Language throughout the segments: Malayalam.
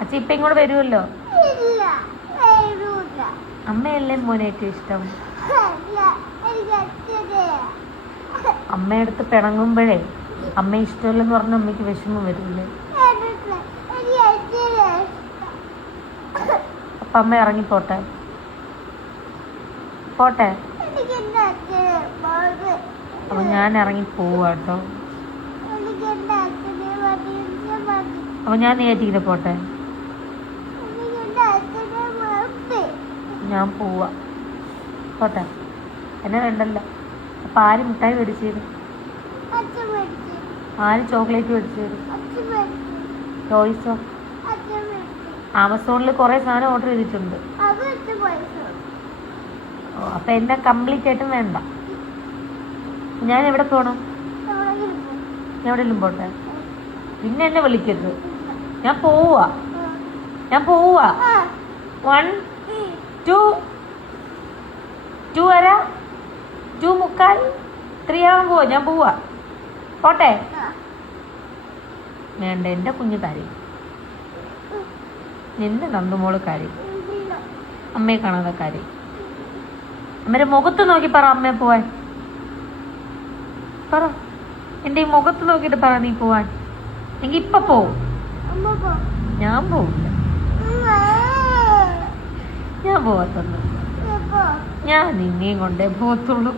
അച്ഛൻ ഇപ്പൊ ഇങ്ങോട്ട് വരുമല്ലോ. അമ്മയല്ലേ മോനെ ഏറ്റവും ഇഷ്ടം. അമ്മയടുത്ത് പിണങ്ങുമ്പോഴേ അമ്മ ഇഷ്ടമല്ലെന്ന് പറഞ്ഞ അമ്മയ്ക്ക് വിഷമം വരില്ലേ? അപ്പൊ അമ്മ ഇറങ്ങിപ്പോട്ടെ, പോട്ടെ. അപ്പൊ ഞാൻ ഇറങ്ങി പോവാട്ടോ. അപ്പൊ ഞാൻ നേറ്റിങ്ങനെ പോട്ടെ. ഞാൻ പോവാ, പോട്ടെ. എന്നെ വേണ്ടല്ലോ. അപ്പൊ ആര് മിഠായി മേടിച്ചു തരും? ആര് ചോക്ലേറ്റ് മേടിച്ചു തരും? ടോയ്സോ? ആമസോണിൽ കുറെ സാധനം ഓർഡർ ചെയ്തിട്ടുണ്ട്. ഓ, അപ്പൊ എന്നെ കംപ്ലീറ്റ് ആയിട്ടും വേണ്ട. ഞാൻ എവിടെ പോണം? എവിടെയെങ്കിലും പോട്ടെ. പിന്നെ എന്നെ വിളിക്കരുത്. ഞാൻ പോവാ, ഞാൻ പോവാ. 1 2 2 വരാ, 2 മുക്കാൽ 3 ആവാൻ പോവാ. ഞാൻ പോവാ, പോട്ടെ. വേണ്ട, എൻ്റെ കുഞ്ഞു കാര്യം. നിന്റെ നന്ദുമോള് കാര്യം. അമ്മയെ കാണാതെ കാര്യം. അമ്മയുടെ മുഖത്ത് നോക്കി പറ അമ്മയെ പോവാൻ. പറ, എൻ്റെ ഈ മുഖത്ത് നോക്കിയിട്ട് പറ നീ പോവാൻ. എങ്കിൽ ഇപ്പൊ പോവും. ഞാൻ പോവില്ല, ഞാൻ പോവാത്തൊന്നും. ഞാൻ നിന്നെയും കൊണ്ടേ പോകത്തുള്ളൂ.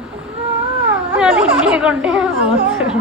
ഞാൻ നിന്നെയും കൊണ്ടേ പോകത്തുള്ളൂ.